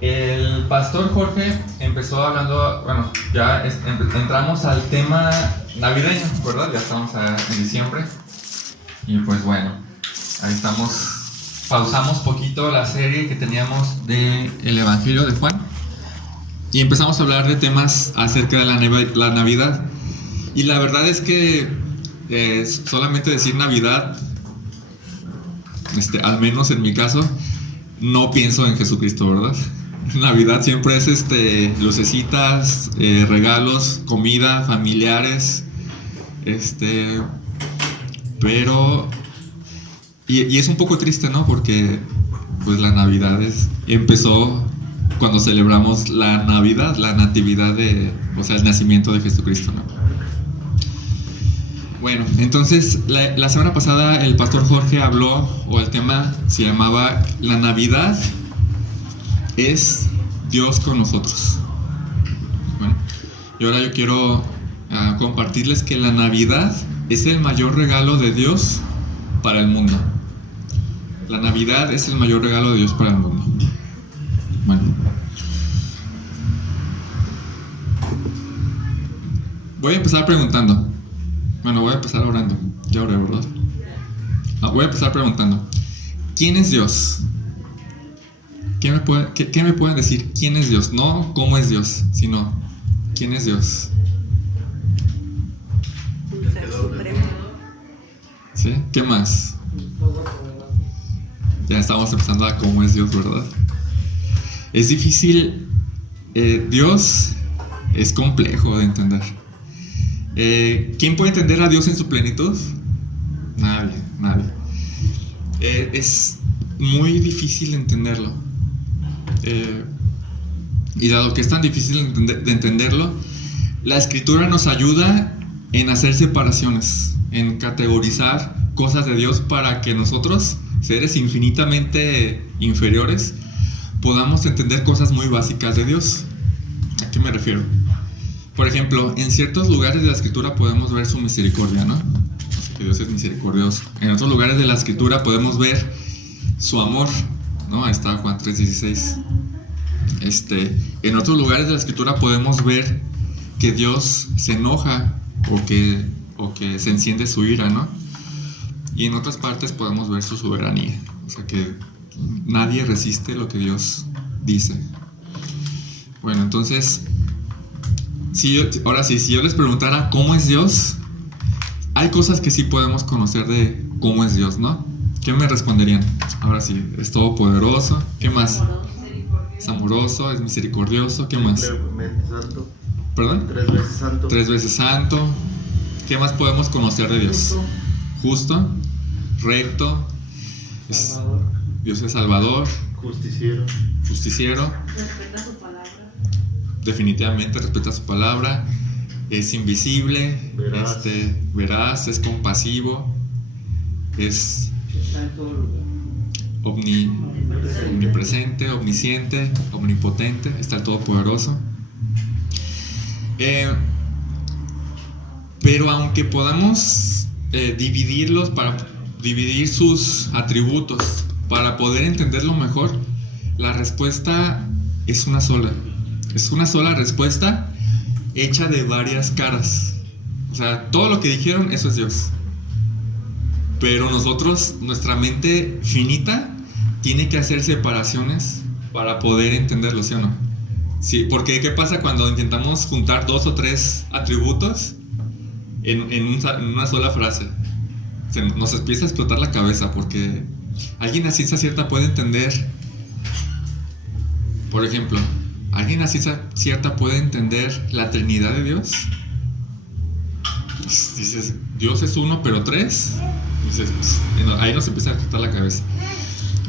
El pastor Jorge empezó hablando, bueno, ya entramos al tema navideño, ¿verdad? Ya estamos en diciembre. Y pues bueno, ahí estamos. Pausamos poquito la serie que teníamos de el Evangelio de Juan y empezamos a hablar de temas acerca de la Navidad. Y la verdad es que solamente decir Navidad, al menos en mi caso, no pienso en Jesucristo, ¿verdad? Navidad siempre es lucecitas, regalos, comida, familiares, pero y es un poco triste, ¿no? Porque pues la Navidad empezó cuando celebramos la Navidad, la natividad o sea, el nacimiento de Jesucristo, ¿no? Bueno, entonces la semana pasada el pastor Jorge habló, o el tema se llamaba La Navidad es Dios con nosotros. Bueno, y ahora yo quiero compartirles que la Navidad es el mayor regalo de Dios para el mundo. La Navidad es el mayor regalo de Dios para el mundo. Bueno, voy a empezar preguntando. Bueno, voy a empezar orando. Ya oré, ¿verdad? Voy a empezar preguntando. ¿Quién es Dios? ¿Qué me pueden decir? ¿Quién es Dios? No cómo es Dios, sino ¿quién es Dios? Un ser supremo. ¿Sí? ¿Qué más? Ya estamos empezando a cómo es Dios, ¿verdad? Es difícil. Dios es complejo de entender. ¿Quién puede entender a Dios en su plenitud? Nadie. Es muy difícil entenderlo. Y dado que es tan difícil de entenderlo, la Escritura nos ayuda en hacer separaciones, en categorizar cosas de Dios para que nosotros, seres infinitamente inferiores, podamos entender cosas muy básicas de Dios. ¿A qué me refiero? Por ejemplo, en ciertos lugares de la Escritura podemos ver su misericordia, ¿no? Que Dios es misericordioso. En otros lugares de la Escritura podemos ver su amor, ¿no? Ahí está Juan 3:16. En otros lugares de la Escritura podemos ver que Dios se enoja o que se enciende su ira, ¿no? Y en otras partes podemos ver su soberanía. O sea que nadie resiste lo que Dios dice. Bueno, entonces, si yo les preguntara cómo es Dios, hay cosas que sí podemos conocer de cómo es Dios, ¿no? ¿Qué me responderían? Ahora sí, es todopoderoso. ¿Qué más? Es amoroso, es misericordioso. ¿Qué más? Santo. ¿Perdón? 3 veces santo. 3 veces santo. ¿Qué más podemos conocer de Dios? Justo, recto. Salvador. Dios es Salvador. Justiciero. Respeta su palabra. Definitivamente respeta su palabra. Es invisible. Veraz. Veraz, es compasivo. Es Está en todo lugar. omnipresente, omnisciente, omnipotente. Está el Todopoderoso. Pero aunque podamos dividirlos para dividir sus atributos para poder entenderlo mejor, la respuesta es una sola. Es una sola respuesta hecha de varias caras. O sea, todo lo que dijeron, eso es Dios. Pero nosotros, nuestra mente finita, tiene que hacer separaciones para poder entenderlo, ¿sí o no? Sí, porque ¿qué pasa cuando intentamos juntar 2 o 3 atributos en una sola frase? Nos empieza a explotar la cabeza, porque alguien a ciencia cierta puede entender, por ejemplo, ¿alguien a ciencia cierta puede entender la Trinidad de Dios? Pues dices, Dios es uno, pero 3. Dices, ahí nos empieza a explotar la cabeza.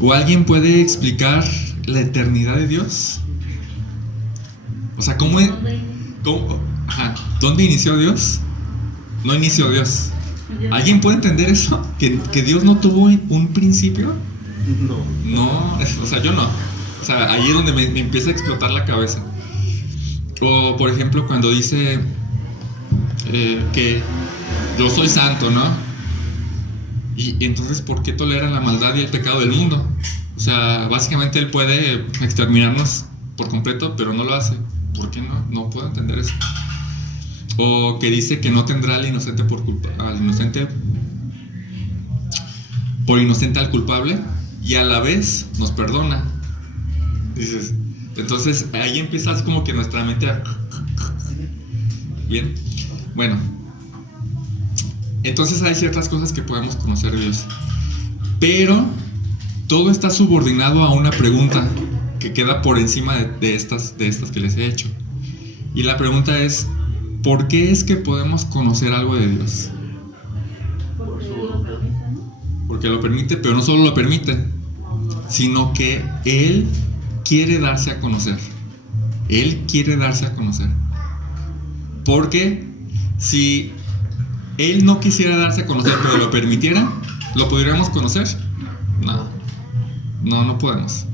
¿O alguien puede explicar la eternidad de Dios? O sea, ¿dónde inició Dios? No inició Dios. ¿Alguien puede entender eso? ¿Que Dios no tuvo un principio? No, o sea, yo no. O sea, ahí es donde me empieza a explotar la cabeza. O, por ejemplo, cuando dice que yo soy santo, ¿no? Y entonces, ¿por qué tolera la maldad y el pecado del mundo? O sea, básicamente Él puede exterminarnos por completo, pero no lo hace. ¿Por qué no? No puedo entender eso. O que dice que no tendrá al inocente por inocente al culpable, y a la vez nos perdona. Dices, entonces ahí empiezas como que nuestra mente a... Bien, bueno, entonces hay ciertas cosas que podemos conocer de Dios, pero todo está subordinado a una pregunta que queda por encima de estas que les he hecho. Y la pregunta es, ¿por qué es que podemos conocer algo de Dios? Porque lo permite, ¿no? Porque lo permite, pero no solo lo permite, sino que Él quiere darse a conocer. Él quiere darse a conocer. Porque si Él no quisiera darse a conocer, pero lo permitiera, ¿lo podríamos conocer? No podemos.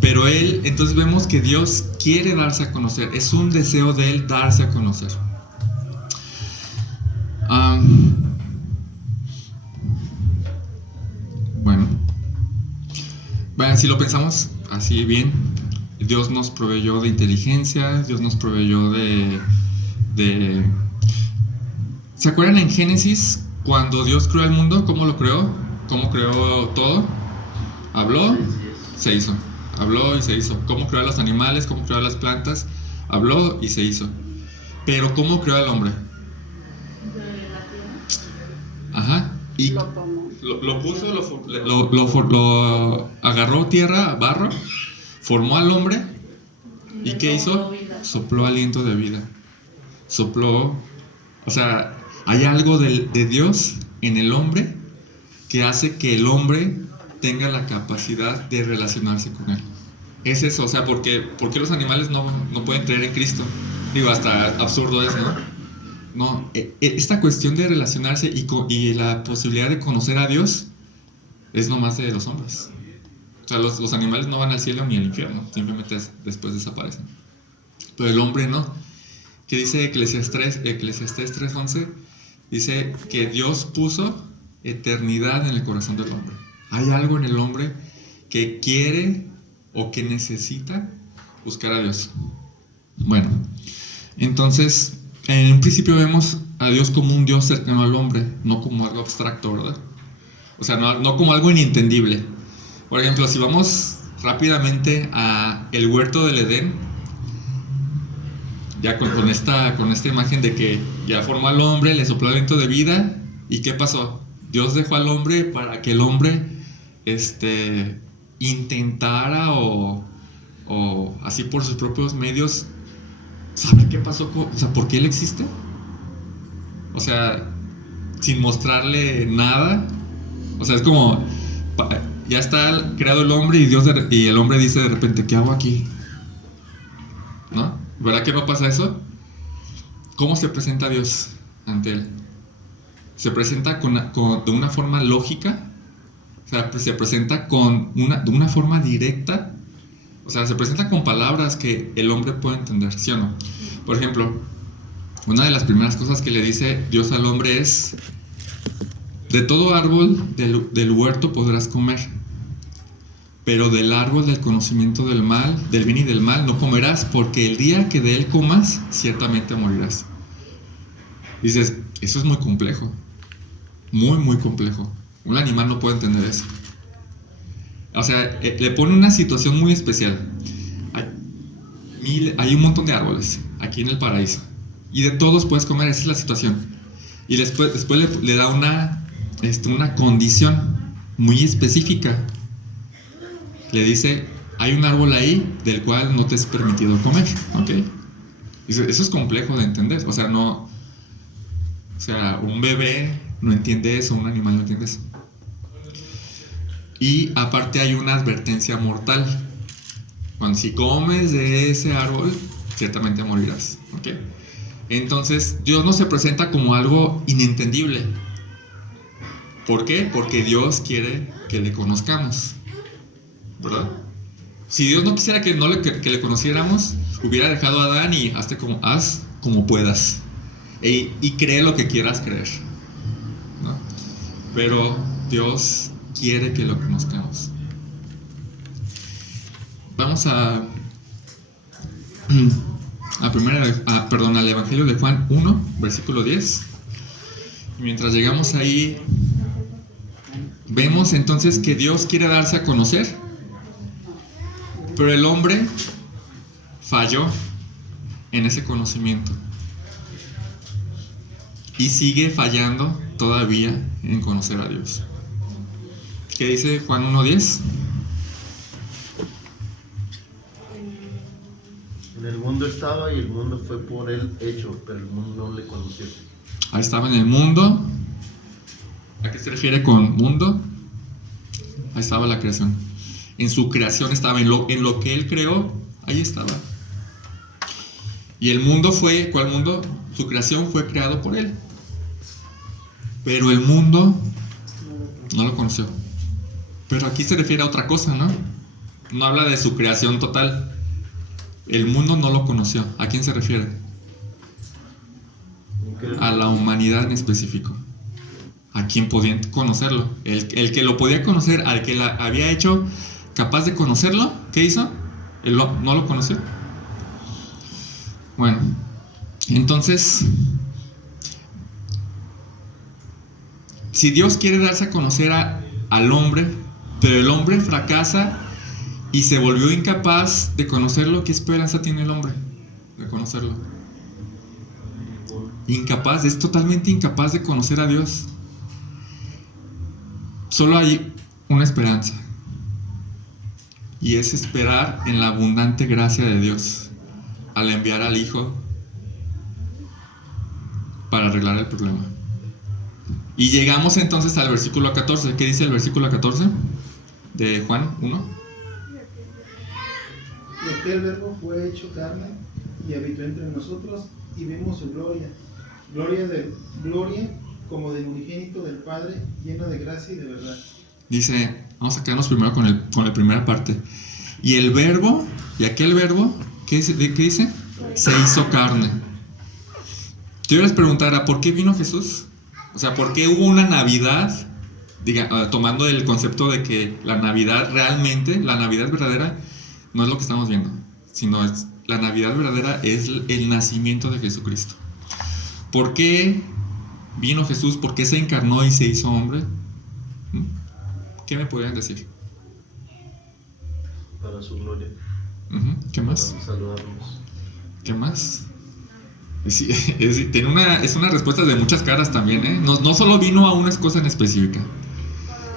Pero Él, entonces vemos que Dios quiere darse a conocer. Es un deseo de Él darse a conocer. Bueno, si lo pensamos así bien, Dios nos proveyó de inteligencia, Dios nos proveyó de... ¿Se acuerdan en Génesis cuando Dios creó el mundo? ¿Cómo lo creó? ¿Cómo creó todo? Habló, se hizo. Habló y se hizo. ¿Cómo creó a los animales? ¿Cómo creó a las plantas? Habló y se hizo. Pero ¿cómo creó al hombre? De la tierra. Ajá. Y Lo tomó. lo puso, lo agarró tierra, barro, formó al hombre. ¿Y qué hizo? Sopló aliento de vida. Sopló. O sea, hay algo de Dios en el hombre que hace que el hombre tenga la capacidad de relacionarse con Él. Es eso, o sea, ¿por qué los animales no pueden creer en Cristo? Digo, hasta absurdo es, ¿no? No, esta cuestión de relacionarse y la posibilidad de conocer a Dios es nomás de los hombres. O sea, los animales no van al cielo ni al infierno, simplemente después desaparecen. Pero el hombre no. ¿Qué dice Eclesiastés 3:11? Dice que Dios puso eternidad en el corazón del hombre. Hay algo en el hombre que quiere o que necesita buscar a Dios. Bueno, entonces, en un principio vemos a Dios como un Dios cercano al hombre, no como algo abstracto, ¿verdad? O sea, no como algo inentendible. Por ejemplo, si vamos rápidamente a el huerto del Edén, ya con esta imagen de que ya formó al hombre, le sopló aliento de vida, ¿y qué pasó? Dios dejó al hombre para que el hombre intentara o así por sus propios medios saber qué pasó, o sea, ¿por qué él existe? O sea, sin mostrarle nada. O sea, es como ya está creado el hombre y el hombre dice de repente, ¿qué hago aquí? ¿No? ¿Verdad que no pasa eso? ¿Cómo se presenta Dios ante él? Se presenta de una forma lógica. O sea, se presenta de una forma directa. O sea, se presenta con palabras que el hombre puede entender, ¿sí o no? Por ejemplo, una de las primeras cosas que le dice Dios al hombre es: de todo árbol del huerto podrás comer, pero del árbol del conocimiento del bien y del mal no comerás, porque el día que de él comas, ciertamente morirás. Dices, eso es muy complejo, muy, muy complejo. Un animal no puede entender eso. O sea, le pone una situación muy especial. Hay un montón de árboles aquí en el paraíso, y de todos puedes comer, esa es la situación. Y después le da una condición muy específica. Le dice, hay un árbol ahí del cual no te es permitido comer, ¿ok? Eso es complejo de entender. O sea, un bebé no entiende eso, un animal no entiende eso. Y aparte hay una advertencia mortal. Si comes de ese árbol, ciertamente morirás, ¿ok? Entonces, Dios no se presenta como algo inentendible. ¿Por qué? Porque Dios quiere que le conozcamos, ¿verdad? Si Dios no quisiera que le conociéramos, hubiera dejado a Adán y haz como puedas. Y cree lo que quieras creer, ¿no? Pero Dios quiere que lo conozcamos. Vamos a al Evangelio de Juan 1, versículo 10. Y mientras llegamos ahí, vemos entonces que Dios quiere darse a conocer, pero el hombre falló en ese conocimiento y sigue fallando todavía en conocer a Dios. ¿Qué dice Juan 1:10? En el mundo estaba y el mundo fue por él hecho, pero el mundo no le conoció. Ahí estaba en el mundo. ¿A qué se refiere con mundo? Ahí estaba la creación. En su creación estaba, en lo que él creó, ahí estaba. Y el mundo fue, ¿cuál mundo? Su creación fue creado por él. Pero el mundo no lo conoció. Pero aquí se refiere a otra cosa, ¿no? No habla de su creación total. El mundo no lo conoció. ¿A quién se refiere? A la humanidad en específico. ¿A quién podía conocerlo? El que lo podía conocer, al que la había hecho capaz de conocerlo, ¿qué hizo? Él no lo conoció. Bueno, entonces, si Dios quiere darse a conocer al hombre, pero el hombre fracasa y se volvió incapaz de conocerlo, ¿qué esperanza tiene el hombre de conocerlo? Incapaz, es totalmente incapaz de conocer a Dios. Solo hay una esperanza, y es esperar en la abundante gracia de Dios al enviar al Hijo para arreglar el problema. Y llegamos entonces al versículo 14. ¿Qué dice el versículo 14 de Juan 1? Y aquel verbo fue hecho carne y habitó entre nosotros, y vimos su gloria, gloria como del unigénito del Padre, lleno de gracia y de verdad. Dice, vamos a quedarnos primero con la primera parte. Y el verbo, y aquel verbo, ¿qué dice? Se hizo carne. Yo les preguntara, ¿por qué vino Jesús? O sea, ¿por qué hubo una Navidad? Tomando el concepto de que la Navidad realmente, la Navidad verdadera, no es lo que estamos viendo, sino la Navidad verdadera es el nacimiento de Jesucristo. ¿Por qué vino Jesús? ¿Por qué se encarnó y se hizo hombre? ¿Qué me podrían decir? Para su gloria. ¿Qué más? Para saludarnos. ¿Qué más? Es una respuesta de muchas caras también, ¿eh? No solo vino a una cosa en específica.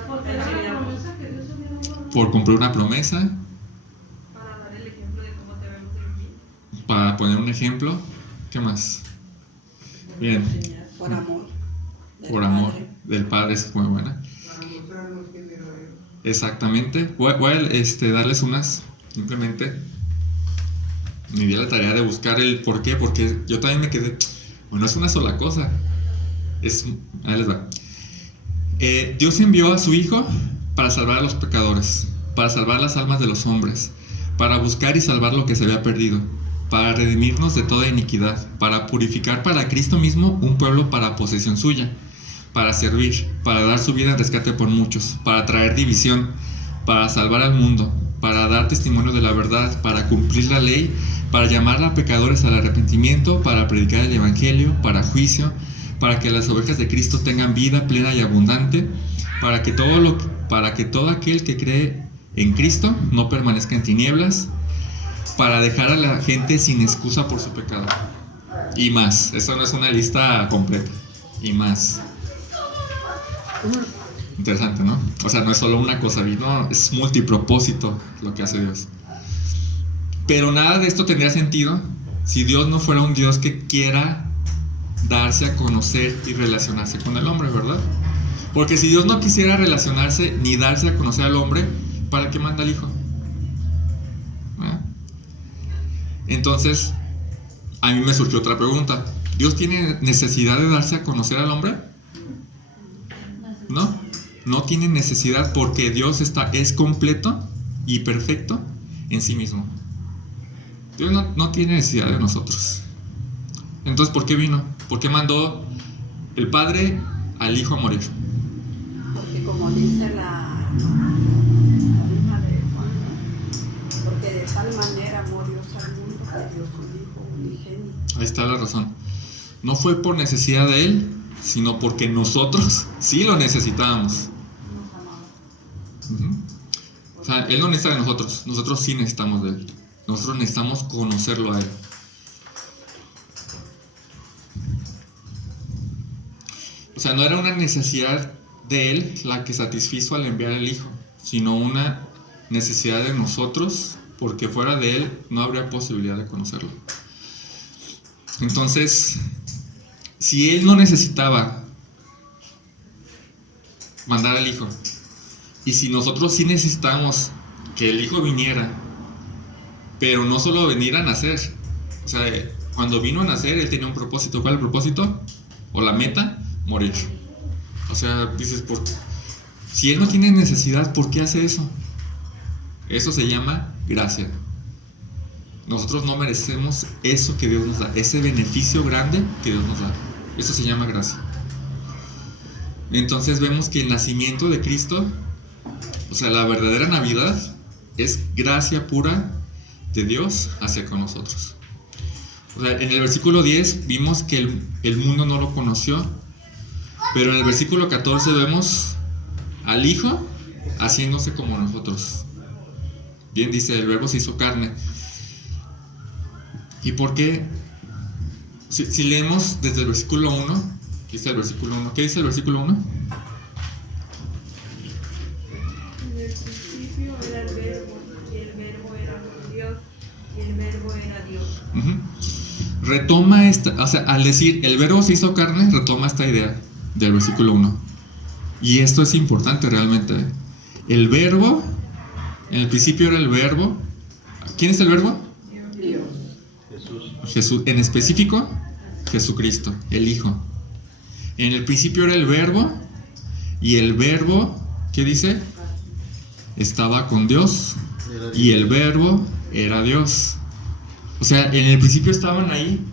Porque era una promesa que Dios había dado. Por cumplir una promesa, Para dar el ejemplo de cómo debemos vivir. para poner un ejemplo. ¿Qué más? Bien. Por amor. Por amor del Padre, es muy buena. Exactamente. Voy a darles unas, simplemente me di la tarea de buscar el por qué, porque yo también me quedé, bueno, es una sola cosa. Ahí les va. Dios envió a su Hijo para salvar a los pecadores, para salvar las almas de los hombres, para buscar y salvar lo que se había perdido, para redimirnos de toda iniquidad, para purificar para Cristo mismo un pueblo para posesión suya, para servir, para dar su vida en rescate por muchos, para traer división, para salvar al mundo, para dar testimonio de la verdad, para cumplir la ley, para llamar a pecadores al arrepentimiento, para predicar el evangelio, para juicio, para que las ovejas de Cristo tengan vida plena y abundante, para que todo aquel que cree en Cristo no permanezca en tinieblas, para dejar a la gente sin excusa por su pecado. Y más, eso no es una lista completa. Y más. Interesante, ¿no? O sea, no es solo una cosa, no, es multipropósito lo que hace Dios. Pero nada de esto tendría sentido si Dios no fuera un Dios que quiera darse a conocer y relacionarse con el hombre, ¿verdad? Porque si Dios no quisiera relacionarse ni darse a conocer al hombre, ¿para qué manda al Hijo? ¿Ah? Entonces, a mí me surgió otra pregunta. ¿Dios tiene necesidad de darse a conocer al hombre? No, no tiene necesidad, porque Dios es completo y perfecto en sí mismo. Dios no tiene necesidad de nosotros. Entonces, ¿por qué vino? ¿Por qué mandó el Padre al Hijo a morir? Porque como dice la misma de Juan, porque tal manera amó Dios al mundo que dio su Hijo unigénito. Ahí está la razón. No fue por necesidad de Él, sino porque nosotros sí lo necesitábamos. Nos amaba. Ujú. O sea, Él no necesita de nosotros. Nosotros sí necesitamos de Él. Nosotros necesitamos conocerlo a Él. O sea, no era una necesidad de Él la que satisfizo al enviar al Hijo, sino una necesidad de nosotros, porque fuera de Él no habría posibilidad de conocerlo. Entonces, si Él no necesitaba mandar al Hijo, y si nosotros sí necesitamos que el Hijo viniera, pero no solo venir a nacer, o sea, cuando vino a nacer Él tenía un propósito. ¿Cuál es el propósito? O la meta, morir. O sea, dices, si Él no tiene necesidad, ¿por qué hace eso? Eso se llama gracia. Nosotros no merecemos eso que Dios nos da, ese beneficio grande que Dios nos da. Eso se llama gracia. Entonces vemos que el nacimiento de Cristo, o sea, la verdadera Navidad, es gracia pura de Dios hacia con nosotros. O sea, en el versículo 10 vimos que el mundo no lo conoció, pero en el versículo 14 vemos al Hijo haciéndose como nosotros. Bien dice, el Verbo se hizo carne. ¿Y por qué? Si leemos desde el versículo 1, ¿qué dice el versículo 1? ¿Qué dice el versículo 1? En el principio era el Verbo, y el Verbo era con Dios, y el Verbo era Dios. Uh-huh. Retoma o sea, al decir el Verbo se hizo carne, retoma esta idea del versículo 1. Y esto es importante realmente. El Verbo, en el principio era el Verbo. ¿Quién es el Verbo? Dios. Jesús, en específico, Jesucristo, el Hijo. En el principio era el Verbo, y el Verbo, ¿qué dice? Estaba con Dios, y el Verbo era Dios. O sea, en el principio estaban ahí.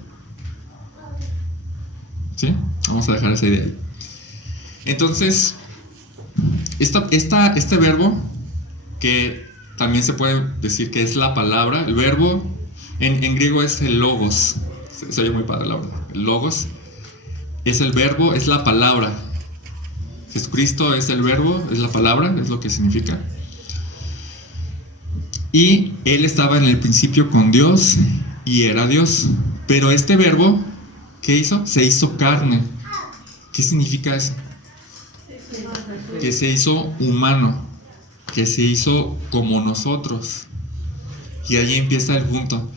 ¿Sí? Vamos a dejar esa idea ahí. Entonces, este verbo, que también se puede decir que es la palabra, el verbo en griego es el logos. Se oye muy padre la verdad. El logos es el verbo, es la palabra. Jesucristo es el verbo, es la palabra, es lo que significa. Y Él estaba en el principio con Dios y era Dios. Pero este verbo, ¿qué hizo? Se hizo carne. ¿Qué significa eso? Que se hizo humano, que se hizo como nosotros. Y ahí empieza el punto.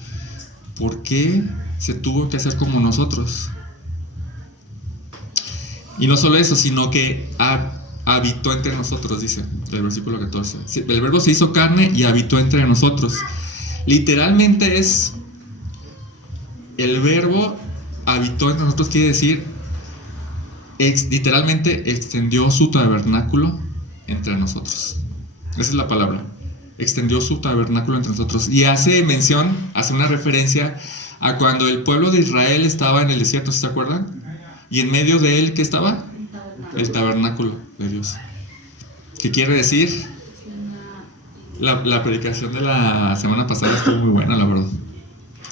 ¿Por qué se tuvo que hacer como nosotros? Y no solo eso, sino que habitó entre nosotros, dice el versículo 14. El verbo se hizo carne y habitó entre nosotros. Literalmente es, el verbo habitó entre nosotros, quiere decir, literalmente extendió su tabernáculo entre nosotros. Esa es la palabra. Extendió su tabernáculo entre nosotros. Y hace una referencia a cuando el pueblo de Israel estaba en el desierto, ¿se acuerdan? Y en medio de él, ¿qué estaba? El tabernáculo de Dios. ¿Qué quiere decir? La predicación de la semana pasada estuvo muy buena, la verdad.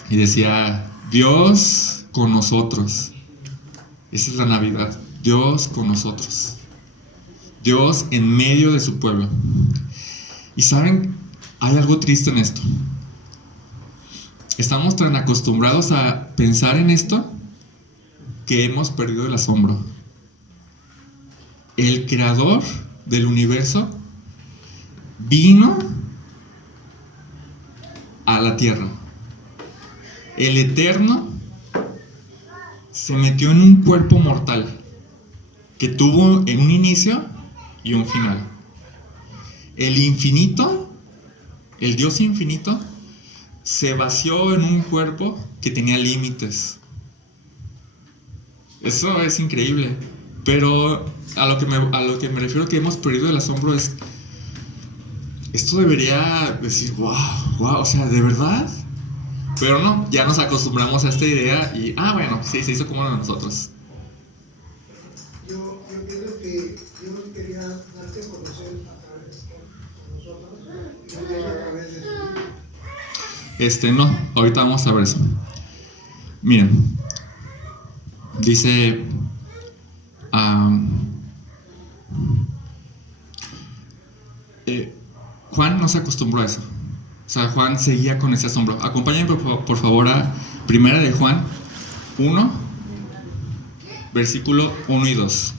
Y decía, Dios con nosotros. Esa es la Navidad. Dios con nosotros. Dios en medio de su pueblo. Y saben, hay algo triste en esto. Estamos tan acostumbrados a pensar en esto que hemos perdido el asombro. El creador del universo vino a la tierra. El eterno se metió en un cuerpo mortal que tuvo un inicio y un final. El infinito, el Dios infinito, se vació en un cuerpo que tenía límites. Eso es increíble. Pero a lo que me refiero que hemos perdido el asombro es, esto debería decir, wow, o sea, ¿de verdad? Pero no, ya nos acostumbramos a esta idea y, bueno, sí, se hizo como uno de nosotros. Yo pienso que Dios quería darte a conocer con nosotros, y a través de su Hijo. No, ahorita vamos a ver eso. Miren, dice Juan no se acostumbró a eso. O sea, Juan seguía con ese asombro. Acompáñenme por favor a 1 de Juan 1, versículo 1 y 2.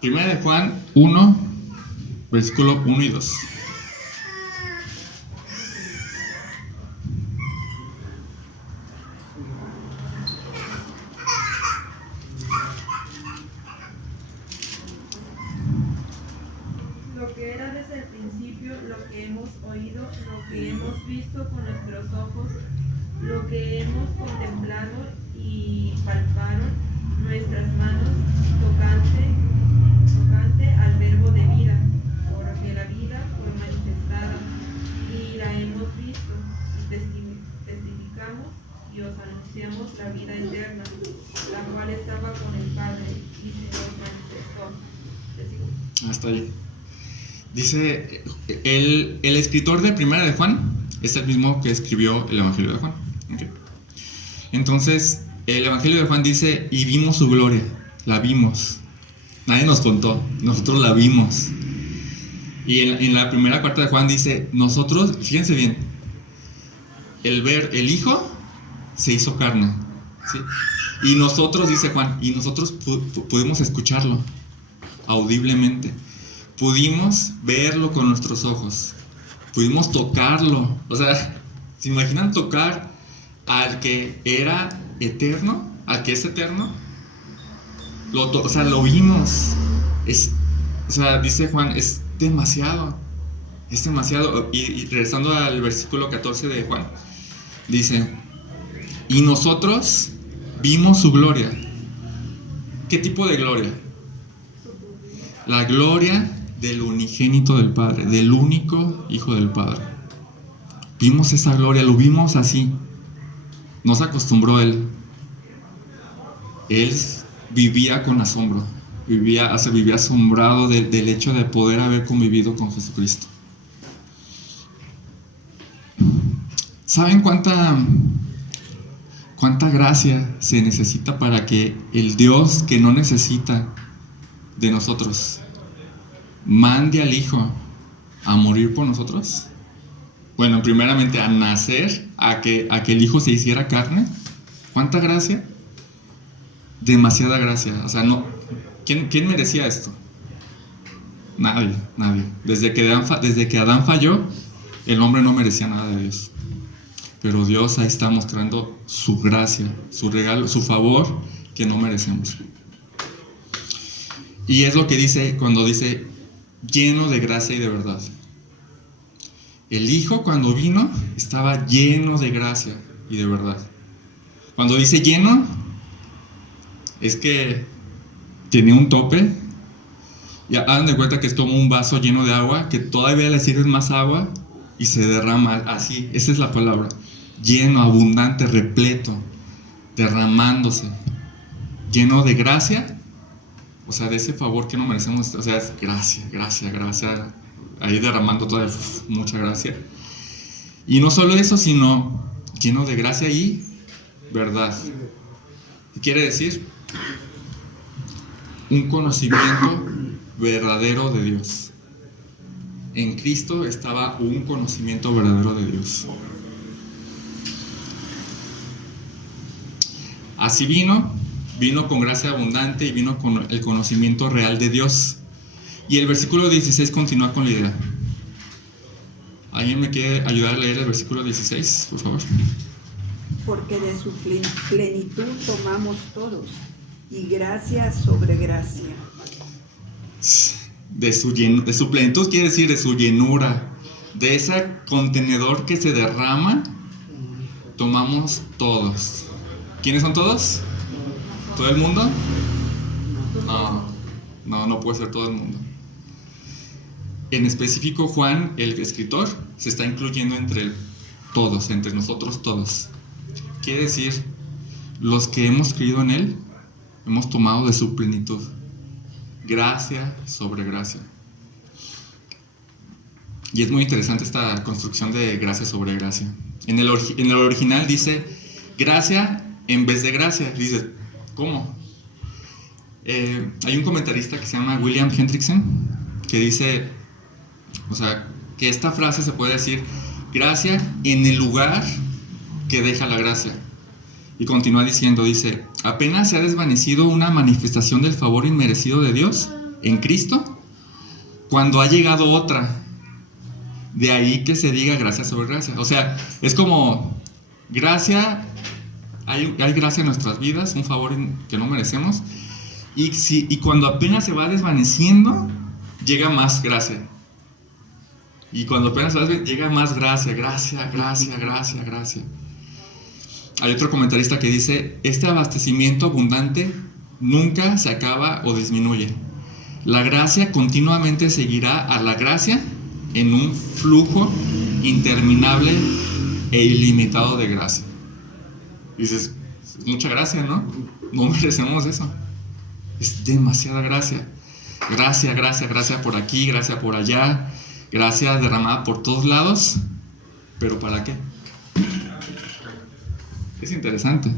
Primera de Juan 1, versículo 1 y 2. Lo que era desde el principio, lo que hemos oído, lo que hemos visto con nuestros ojos, lo que hemos contemplado y palparon nuestras manos tocante al verbo de vida, porque la vida fue manifestada y la hemos visto y testificamos y os anunciamos la vida eterna, la cual estaba con el Padre y se nos manifestó. Hasta ahí. Dice, el escritor de 1 de Juan es el mismo que escribió el Evangelio de Juan. Okay. Entonces, el Evangelio de Juan dice, y vimos su gloria, la vimos. Nadie nos contó, nosotros la vimos. Y en la primera carta de Juan dice, nosotros, fíjense bien, el Hijo se hizo carne, ¿sí? Y nosotros, dice Juan, y nosotros pudimos escucharlo audiblemente. Pudimos verlo con nuestros ojos, pudimos tocarlo. O sea, ¿se imaginan tocar al que era eterno? Al que es eterno. Lo vimos. O sea, dice Juan, es demasiado. Es demasiado. Y regresando al versículo 14 de Juan, dice, y nosotros vimos su gloria. ¿Qué tipo de gloria? La gloria del unigénito del Padre, del único Hijo del Padre. Vimos esa gloria, lo vimos así. No se acostumbró él. Él vivía con asombro, vivía asombrado del hecho de poder haber convivido con Jesucristo. ¿Saben cuánta gracia se necesita para que el Dios que no necesita de nosotros mande al Hijo a morir por nosotros? Bueno, primeramente a nacer, a que el Hijo se hiciera carne. ¿Cuánta gracia? Demasiada gracia. O sea, no. ¿Quién merecía esto? Nadie. Desde que Adán falló, el hombre no merecía nada de Dios. Pero Dios ahí está mostrando su gracia, su regalo, su favor que no merecemos. Y es lo que dice cuando dice lleno de gracia y de verdad. El Hijo cuando vino estaba lleno de gracia y de verdad. Cuando dice lleno, es que tiene un tope. Y hagan de cuenta que es como un vaso lleno de agua, que todavía le sirves más agua y se derrama así. Esa es la palabra. Lleno, abundante, repleto, derramándose. Lleno de gracia. O sea, de ese favor que no merecemos, o sea, es gracia, ahí derramando toda mucha gracia. Y no solo eso, sino lleno de gracia y verdad. ¿Qué quiere decir? Un conocimiento verdadero de Dios. En Cristo estaba un conocimiento verdadero de Dios. Así vino con gracia abundante y vino con el conocimiento real de Dios. Y el versículo 16 continúa con la idea. ¿Alguien me quiere ayudar a leer el versículo 16, por favor? Porque de su plenitud tomamos todos, y gracia sobre gracia. De su plenitud quiere decir de su llenura, de ese contenedor que se derrama, tomamos todos. ¿Quiénes son todos? ¿Todo el mundo? No puede ser todo el mundo. En específico, Juan, el escritor, se está incluyendo entre todos, entre nosotros todos. Quiere decir los que hemos creído en Él, hemos tomado de su plenitud. Gracia sobre gracia. Y es muy interesante esta construcción de gracia sobre gracia. En el original dice gracia en vez de gracia. Dice, ¿cómo? Hay un comentarista que se llama William Hendrickson que dice, o sea, que esta frase se puede decir gracia en el lugar que deja la gracia. Y continúa diciendo, dice, apenas se ha desvanecido una manifestación del favor inmerecido de Dios en Cristo, cuando ha llegado otra. De ahí que se diga gracia sobre gracia. O sea, es como gracia, hay gracia en nuestras vidas, un favor que no merecemos, y cuando apenas se va desvaneciendo, llega más gracia. Y cuando apenas se va desvaneciendo, llega más gracia, gracia, gracia, gracia, gracia. Hay otro comentarista que dice, este abastecimiento abundante nunca se acaba o disminuye. La gracia continuamente seguirá a la gracia en un flujo interminable e ilimitado de gracia. Dices, es mucha gracia, ¿no? No merecemos eso. Es demasiada gracia. Gracia, gracia, gracia por aquí, gracia por allá, gracia derramada por todos lados. ¿Pero para qué? Es interesante.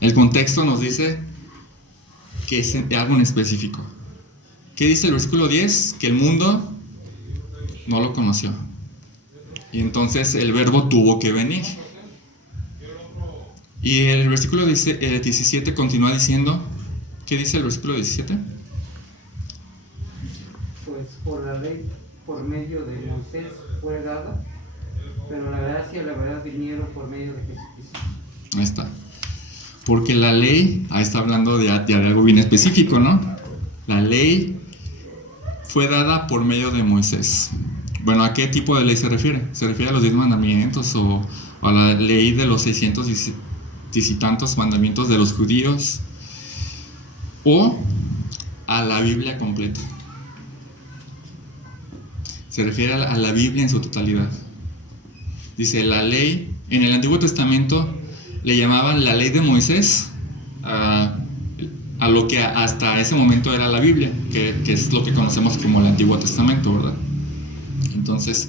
El contexto nos dice que es algo en específico. ¿Qué dice el versículo 10? Que el mundo no lo conoció. Y entonces el verbo tuvo que venir. Y el versículo 17 continúa diciendo, ¿qué dice el versículo 17? Pues por la ley, por medio de Moisés fue dada, pero la gracia y la verdad vinieron por medio de Jesucristo. Ahí está. Porque la ley, ahí está hablando de algo bien específico, ¿no? La ley fue dada por medio de Moisés. Bueno, ¿a qué tipo de ley se refiere? ¿Se refiere a los 10 mandamientos o a la ley de los 600 y tantos mandamientos de los judíos? ¿O a la Biblia completa? Se refiere a la Biblia en su totalidad. Dice, la ley, en el Antiguo Testamento le llamaban la ley de Moisés a lo que hasta ese momento era la Biblia, que es lo que conocemos como el Antiguo Testamento, ¿verdad? Entonces,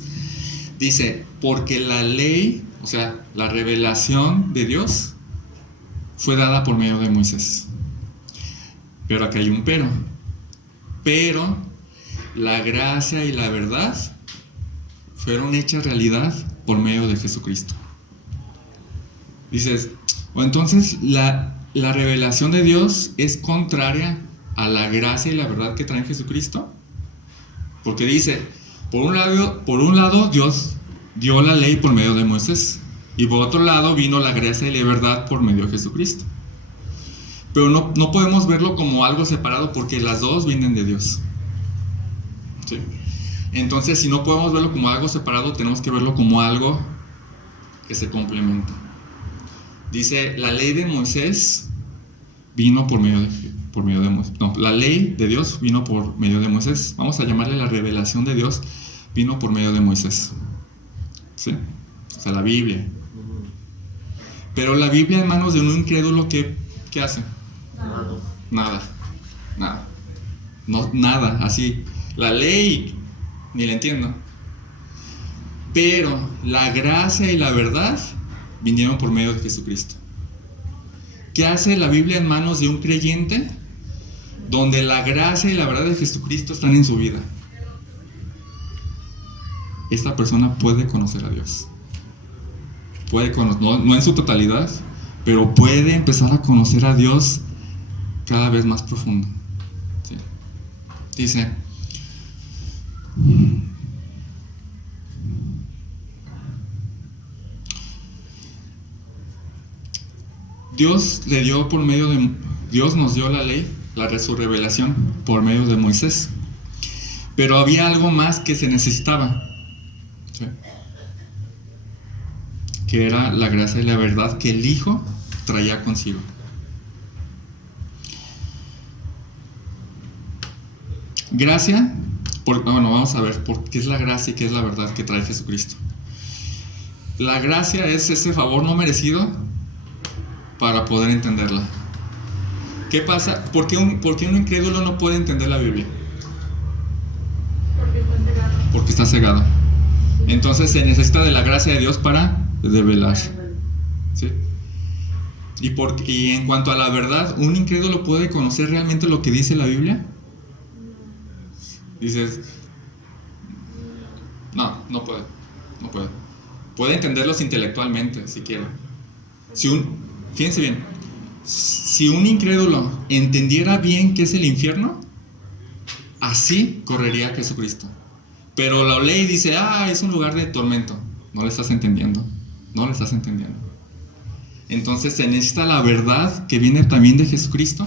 dice, porque la ley, o sea, la revelación de Dios fue dada por medio de Moisés. Pero acá hay un pero. Pero la gracia y la verdad fueron hechas realidad por medio de Jesucristo. Dices, o entonces la revelación de Dios es contraria a la gracia y la verdad que trae Jesucristo. Porque dice, por un lado Dios dio la ley por medio de Moisés, y por otro lado vino la gracia y la verdad por medio de Jesucristo. Pero no podemos verlo como algo separado, porque las dos vienen de Dios. ¿Sí? Entonces, si no podemos verlo como algo separado, tenemos que verlo como algo que se complementa. Dice, la ley de Moisés vino por medio de Moisés. No, la ley de Dios vino por medio de Moisés. Vamos a llamarle la revelación de Dios, vino por medio de Moisés. ¿Sí? O sea, la Biblia. Pero la Biblia en manos de un incrédulo, ¿qué hace? Nada. No, nada, así. La ley, ni la entiendo. Pero la gracia y la verdad vinieron por medio de Jesucristo. ¿Qué hace la Biblia en manos de un creyente? Donde la gracia y la verdad de Jesucristo están en su vida. Esta persona puede conocer a Dios. Puede conocer, no en su totalidad, pero puede empezar a conocer a Dios cada vez más profundo. ¿Sí? Dice, Dios nos dio la ley, su revelación por medio de Moisés. Pero había algo más que se necesitaba, ¿sí? Que era la gracia y la verdad que el Hijo traía consigo. Gracia, vamos a ver por qué es la gracia y qué es la verdad que trae Jesucristo. La gracia es ese favor no merecido para poder entenderla. ¿Qué pasa? ¿Por qué un incrédulo no puede entender la Biblia? Porque está cegado. Porque está cegado. Entonces se necesita de la gracia de Dios para revelar. ¿Sí? Y en cuanto a la verdad, ¿un incrédulo puede conocer realmente lo que dice la Biblia? Dices, no puede. Puede entenderlos intelectualmente, si quiere. Fíjense bien, si un incrédulo entendiera bien qué es el infierno, así correría a Jesucristo. Pero la ley dice, es un lugar de tormento. No le estás entendiendo. Entonces se necesita la verdad que viene también de Jesucristo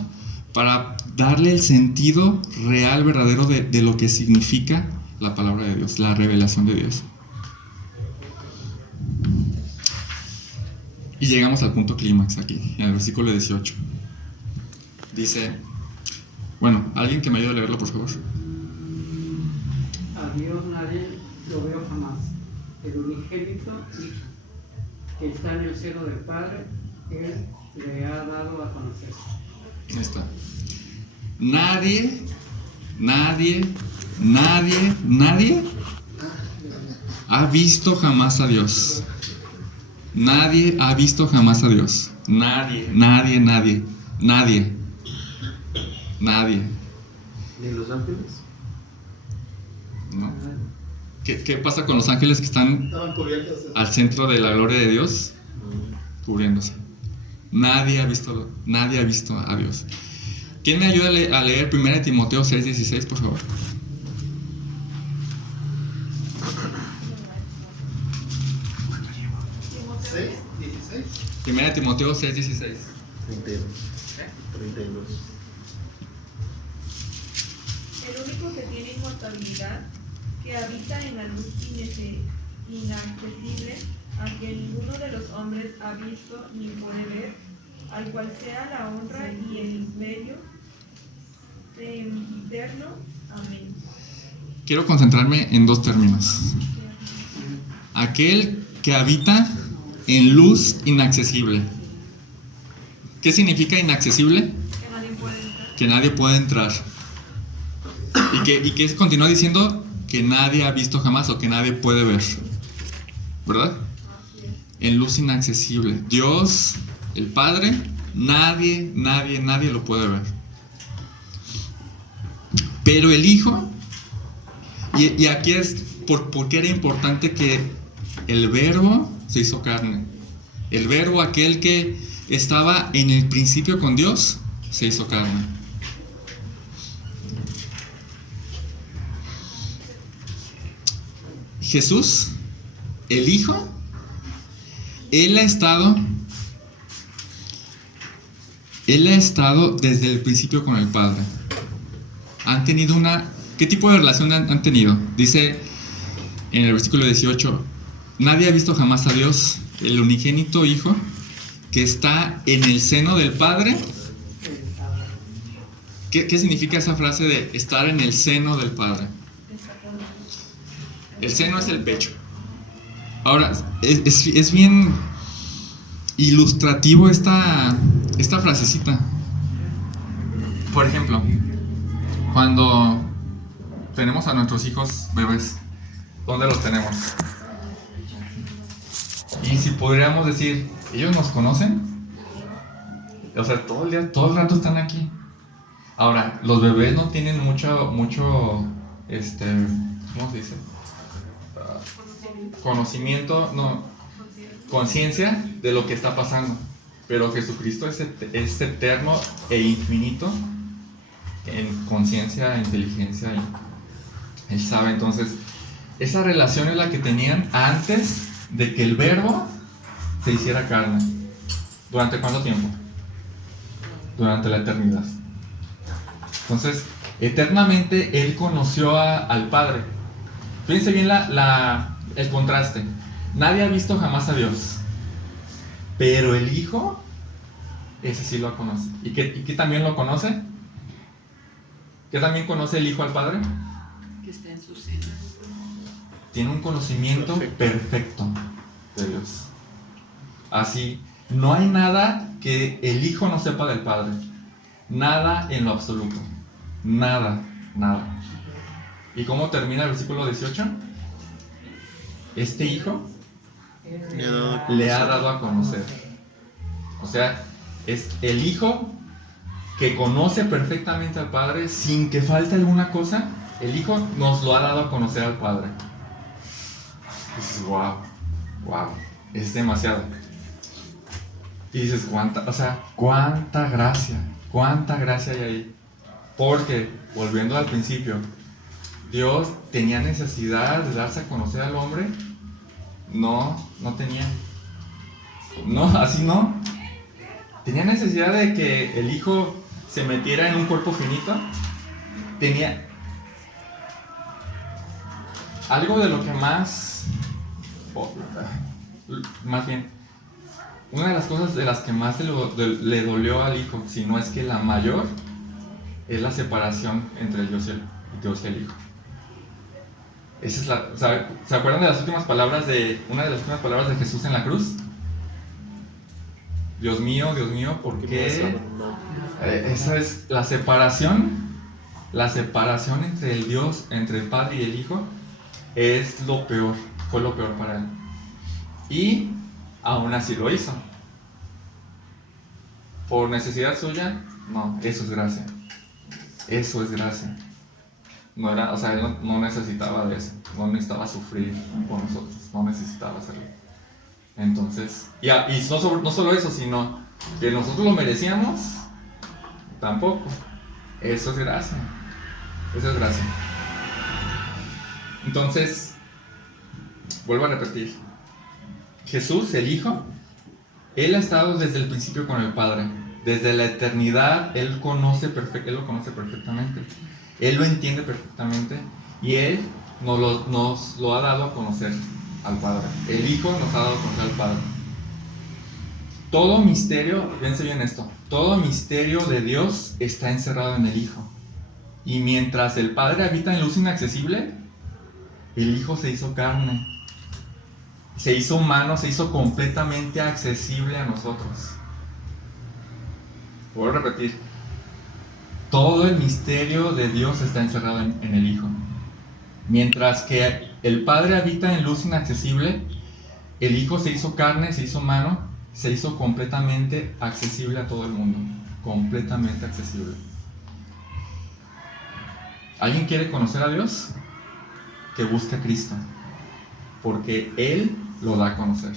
para darle el sentido real, verdadero de lo que significa la palabra de Dios, la revelación de Dios. Y llegamos al punto clímax aquí, en el versículo 18. Dice, bueno, alguien que me ayude a leerlo, por favor. A Dios nadie lo veo jamás. El unigénito Hijo, que está en el seno del Padre, Él le ha dado a conocer. Ahí está. Nadie ha visto jamás a Dios. Nadie ha visto jamás a Dios. Nadie. ¿Ni los ángeles? ¿No? ¿Qué pasa con los ángeles que están Estaban cubiertos. al centro de la gloria de Dios? Cubriéndose. Nadie ha visto a Dios. ¿Quién me ayuda a leer 1 Timoteo 6:16, por favor? ¿6? ¿16? 1 Timoteo 6:16. 32. El único que tiene inmortalidad, que habita en la luz inaccesible, a que ninguno de los hombres ha visto ni puede ver, al cual sea la honra y el imperio eterno. Amén. Quiero concentrarme en dos términos. Aquel que habita en luz inaccesible. ¿Qué significa inaccesible? Que nadie puede entrar. Que nadie puede entrar. Y que continúa diciendo que nadie ha visto jamás o que nadie puede ver. ¿Verdad? Así es. En luz inaccesible. Dios, el Padre, nadie lo puede ver. Pero el Hijo, y aquí es porque era importante que el Verbo se hizo carne. El Verbo, aquel que estaba en el principio con Dios, se hizo carne. Jesús, el Hijo, Él ha estado desde el principio con el Padre. Han tenido ¿qué tipo de relación han tenido? Dice en el versículo 18, nadie ha visto jamás a Dios, el unigénito Hijo, que está en el seno del Padre. ¿Qué significa esa frase de estar en el seno del Padre? El seno es el pecho. Ahora, es bien ilustrativo esta frasecita. Por ejemplo, cuando tenemos a nuestros hijos bebés, ¿dónde los tenemos? Y si podríamos decir, ¿ellos nos conocen? O sea, todo el rato están aquí. Ahora, los bebés no tienen mucho, ¿cómo se dice? Conciencia de lo que está pasando. Pero Jesucristo es eterno e infinito en conciencia, inteligencia, y Él sabe. Entonces, esa relación es la que tenían antes de que el Verbo se hiciera carne. ¿Durante cuánto tiempo? Durante la eternidad. Entonces, eternamente Él conoció al Padre. Fíjense bien el contraste. Nadie ha visto jamás a Dios, pero el Hijo, ese sí lo conoce. ¿Y qué también lo conoce? ¿Qué también conoce el Hijo al Padre? Que está en su seno. Tiene un conocimiento perfecto de Dios. Así, No hay nada que el Hijo no sepa del Padre. Nada en lo absoluto. Nada, nada. ¿Y cómo termina el versículo 18? Este Hijo le ha dado a conocer. O sea, es el Hijo que conoce perfectamente al Padre sin que falte alguna cosa. El Hijo nos lo ha dado a conocer al Padre. Dices, wow, es demasiado. Y dices, cuánta gracia hay ahí. Porque, volviendo al principio, Dios tenía necesidad de darse a conocer al hombre. No tenía. No, así no. Tenía necesidad de que el Hijo se metiera en un cuerpo finito. Tenía algo de lo que más bien, una de las cosas de las que más le dolió al Hijo, si no es que la mayor, es la separación entre Dios y el Hijo. Esa es ¿se acuerdan de las últimas palabras una de las últimas palabras de Jesús en la cruz? Dios mío, ¿por qué? Esa es la separación entre entre el Padre y el Hijo, es lo peor, fue lo peor para él. Y aún así lo hizo. ¿Por necesidad suya? No, eso es gracia. Eso es gracia. No era, él no necesitaba de eso. No necesitaba sufrir por nosotros. No necesitaba hacerlo. Entonces, y no solo eso, sino que nosotros lo merecíamos, tampoco. Eso es gracia. Eso es gracia. Entonces, vuelvo a repetir. Jesús, el Hijo, Él ha estado desde el principio con el Padre. Desde la eternidad, Él lo conoce perfectamente. Él lo entiende perfectamente. Y Él nos lo ha dado a conocer al Padre. El Hijo nos ha dado a conocer al Padre. Todo misterio, fíjense bien esto, todo misterio de Dios está encerrado en el Hijo. Y mientras el Padre habita en luz inaccesible, el Hijo se hizo carne. Se hizo humano, se hizo completamente accesible a nosotros. Voy a repetir. Todo el misterio de Dios está encerrado en el Hijo. Mientras que el Padre habita en luz inaccesible, el Hijo se hizo carne, se hizo humano, se hizo completamente accesible a todo el mundo. Completamente accesible. ¿Alguien quiere conocer a Dios? Que busque a Cristo. Porque Él lo da a conocer.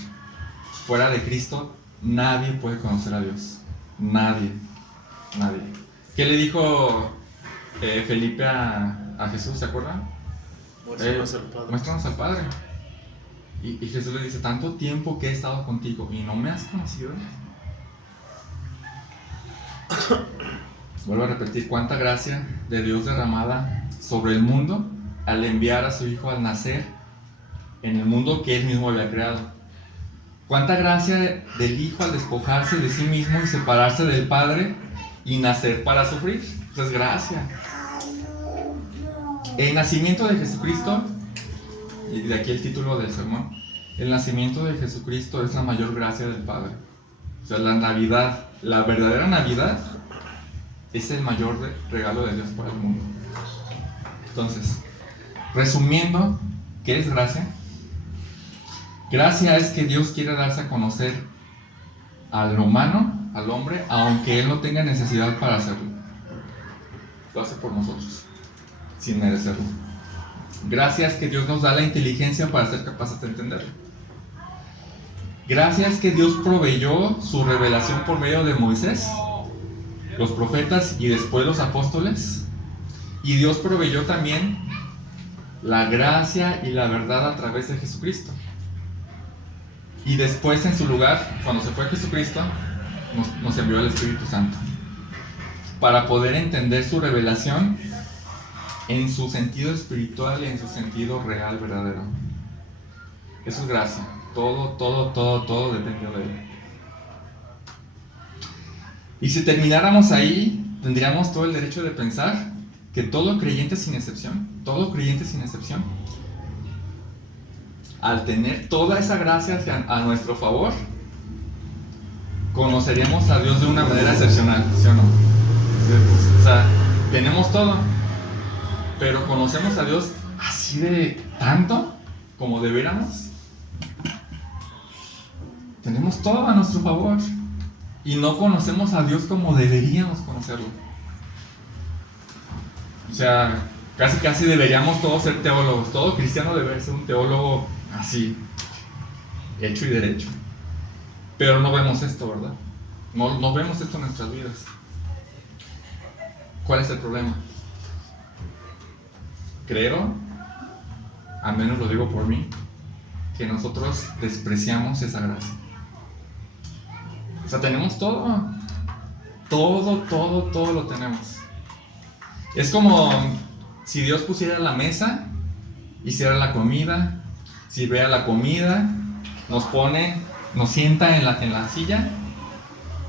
Fuera de Cristo, nadie puede conocer a Dios. Nadie. ¿Qué le dijo Felipe a Jesús? ¿Se acuerdan? Muéstranos al Padre. Y Jesús le dice, tanto tiempo que he estado contigo y no me has conocido. Vuelvo a repetir, cuánta gracia de Dios derramada sobre el mundo al enviar a su Hijo al nacer en el mundo que Él mismo había creado. Cuánta gracia del Hijo al despojarse de sí mismo y separarse del Padre y nacer para sufrir. Eso es gracia. El nacimiento de Jesucristo, y de aquí el título del sermón, el nacimiento de Jesucristo es la mayor gracia del Padre. O sea, la Navidad, la verdadera Navidad, es el mayor regalo de Dios para el mundo. Entonces, resumiendo, ¿qué es gracia? Gracia es que Dios quiere darse a conocer al humano, al hombre, aunque Él no tenga necesidad para hacerlo. Lo hace por nosotros, sin merecerlo. Gracias que Dios nos da la inteligencia para ser capaces de entenderlo. Gracias que Dios proveyó su revelación por medio de Moisés, los profetas y después los apóstoles. Y Dios proveyó también la gracia y la verdad a través de Jesucristo. Y después, en su lugar, cuando se fue Jesucristo, nos envió el Espíritu Santo para poder entender su revelación en su sentido espiritual y en su sentido real, verdadero. Eso es gracia. Todo depende de Él. Y si termináramos ahí, tendríamos todo el derecho de pensar que todo creyente sin excepción, al tener toda esa gracia a nuestro favor, conoceríamos a Dios de una manera excepcional, ¿sí o no? O sea, tenemos todo, pero conocemos a Dios así de tanto como debiéramos. Tenemos todo a nuestro favor y no conocemos a Dios como deberíamos conocerlo. O sea, casi deberíamos todos ser teólogos. Todo cristiano debe ser un teólogo así, hecho y derecho. Pero no vemos esto, ¿verdad? No vemos esto en nuestras vidas. ¿Cuál es el problema? Creo, al menos lo digo por mí, que nosotros despreciamos esa gracia. O sea, tenemos todo. Todo lo tenemos. Es como si Dios pusiera la mesa, hiciera la comida, sirviera la comida, nos sienta en la silla,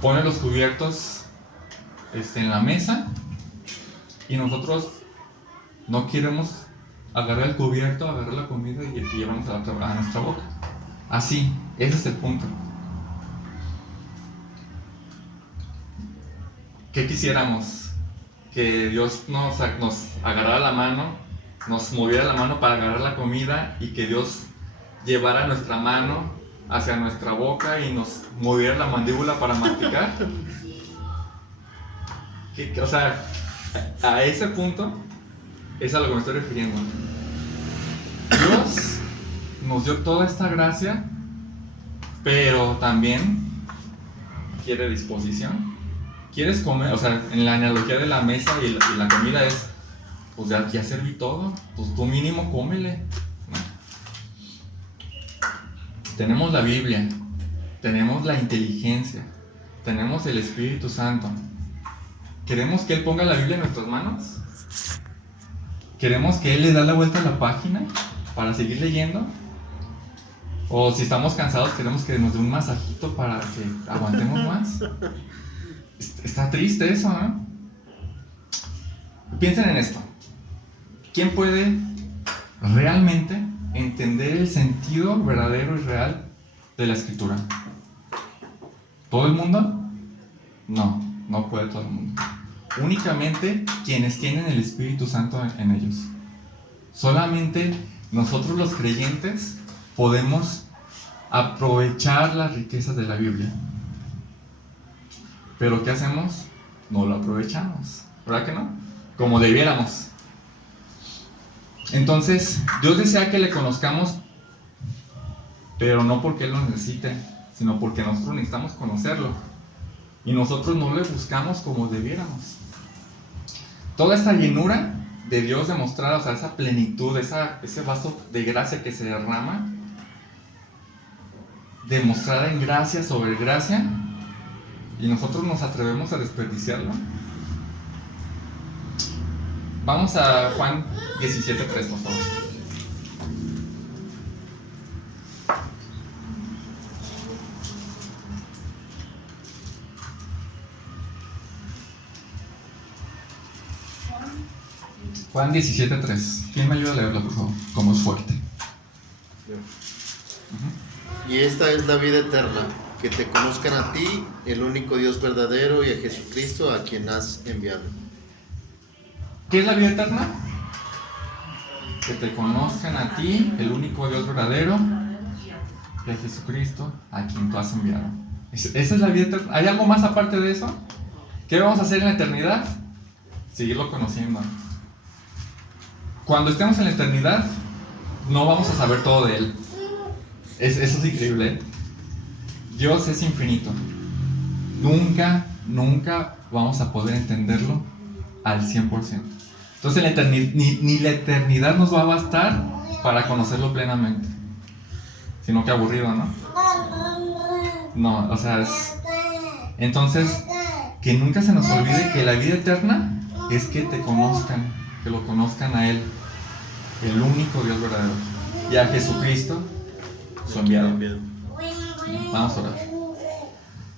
pone los cubiertos en la mesa y nosotros no queremos agarrar el cubierto, agarrar la comida y llevamos a nuestra boca. Así, ese es el punto. ¿Qué quisiéramos? Que Dios nos agarrara la mano, nos moviera la mano para agarrar la comida y que Dios llevara nuestra mano hacia nuestra boca y nos moviera la mandíbula para masticar. O sea, a ese punto es a lo que me estoy refiriendo. Dios nos dio toda esta gracia, pero también quiere disposición. ¿Quieres comer? O sea, en la analogía de la mesa y la comida es, pues ya serví todo, pues tú mínimo cómele, ¿no? Tenemos la Biblia, tenemos la inteligencia, tenemos el Espíritu Santo. ¿Queremos que Él ponga la Biblia en nuestras manos? ¿Queremos que Él le da la vuelta a la página para seguir leyendo? O si estamos cansados, queremos que nos dé un masajito para que aguantemos más. Está triste eso, ¿no? Piensen en esto. ¿Quién puede realmente entender el sentido verdadero y real de la Escritura? ¿Todo el mundo? No puede todo el mundo. Únicamente quienes tienen el Espíritu Santo en ellos. Solamente nosotros los creyentes podemos aprovechar las riquezas de la Biblia. Pero ¿qué hacemos? No lo aprovechamos, ¿verdad que no? Como debiéramos. Entonces, Dios desea que le conozcamos, pero no porque Él lo necesite, sino porque nosotros necesitamos conocerlo. Y nosotros no le buscamos como debiéramos. Toda esta llenura de Dios demostrada, o sea, esa plenitud, ese vaso de gracia que se derrama, demostrada en gracia sobre gracia, y nosotros nos atrevemos a desperdiciarlo. Vamos a Juan 17:3, por favor. Juan 17:3. ¿Quién me ayuda a leerlo, por favor? Como es fuerte. Y esta es la vida eterna, que te conozcan a ti, el único Dios verdadero, y a Jesucristo, a quien has enviado. ¿Qué es la vida eterna? Que te conozcan a ti, el único Dios verdadero, y a Jesucristo, a quien tú has enviado. Esa es la vida eterna. ¿Hay algo más aparte de eso? ¿Qué vamos a hacer en la eternidad? Seguirlo conociendo. Cuando estemos en la eternidad, no vamos a saber todo de Él. Eso es increíble, ¿eh? Dios es infinito. Nunca vamos a poder entenderlo al 100%. Entonces ni la eternidad nos va a bastar para conocerlo plenamente. Sino que aburrido, ¿no? No, o sea, entonces, que nunca se nos olvide que la vida eterna es que te conozcan, que lo conozcan a Él, el único Dios verdadero, y a Jesucristo, su enviado. Vamos a orar.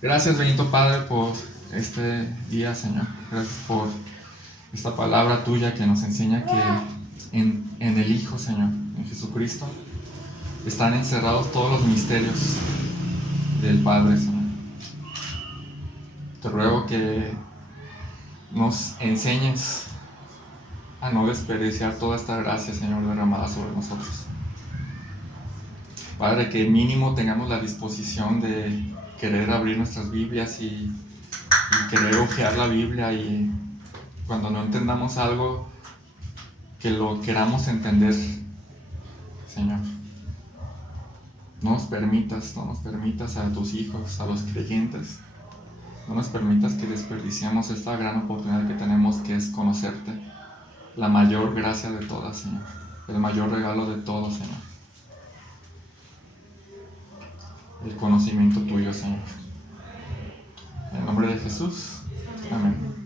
Gracias, bendito Padre, por este día, Señor. Gracias por esta palabra tuya que nos enseña que en el Hijo, Señor, en Jesucristo, están encerrados todos los misterios del Padre, Señor. Te ruego que nos enseñes a no desperdiciar toda esta gracia, Señor, derramada sobre nosotros. Padre, que mínimo tengamos la disposición de querer abrir nuestras Biblias y querer hojear la Biblia, y cuando no entendamos algo, que lo queramos entender, Señor. No nos permitas a tus hijos, a los creyentes, no nos permitas que desperdiciemos esta gran oportunidad que tenemos, que es conocerte, la mayor gracia de todas, Señor, el mayor regalo de todo, Señor. El conocimiento tuyo, Señor. En el nombre de Jesús. Amén.